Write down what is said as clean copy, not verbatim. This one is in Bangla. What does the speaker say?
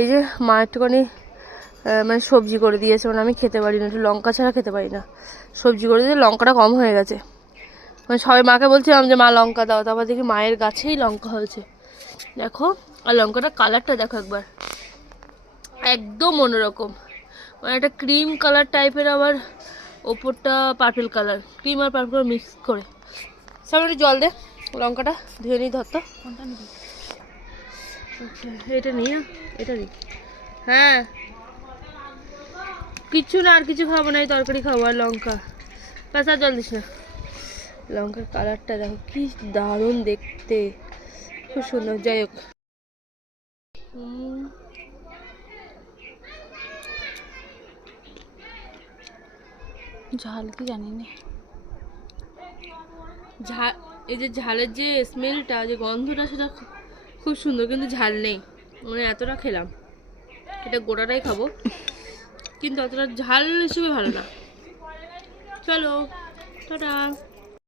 এই যে মা একটুখানি মানে সবজি করে দিয়েছে, মানে আমি খেতে পারি না, একটু লঙ্কা ছাড়া খেতে পারি না। সবজি করে দিয়ে লঙ্কাটা কম হয়ে গেছে, মানে সবাই মাকে বলছিলাম যে মা লঙ্কা দাও, তারপর দেখি মায়ের গাছেই লঙ্কা হয়েছে। দেখো, আর লঙ্কাটার কালারটা দেখো একবার, একদম অন্যরকম, মানে একটা ক্রিম কালার টাইপের, আবার ওপরটা পার্পল কালার, ক্রিম আর পার্পল মিক্স করে। সামনে একটু জল দে, লঙ্কাটা ধুয়ে নিই। ধর তো, এটা নিই না, এটা নিই। হ্যাঁ, কিচ্ছু না, আর কিছু খাবো না, এই তরকারি খাবো আর লঙ্কা, ব্যাস, আর জল দিস না। লঙ্কার কালারটা দেখো কি দারুণ দেখতে, খুব সুন্দর। যাই হোক, ঝাল কি জানি না, ঝাল, এই যে ঝালের যে স্মেলটা, যে গন্ধটা, সেটা খুব সুন্দর, কিন্তু ঝাল নেই। মানে এতটা খেলাম, এটা গোটাটাই খাবো, কিন্তু অতটা ঝাল হিসেবে ভালো না। চলো, টাটা।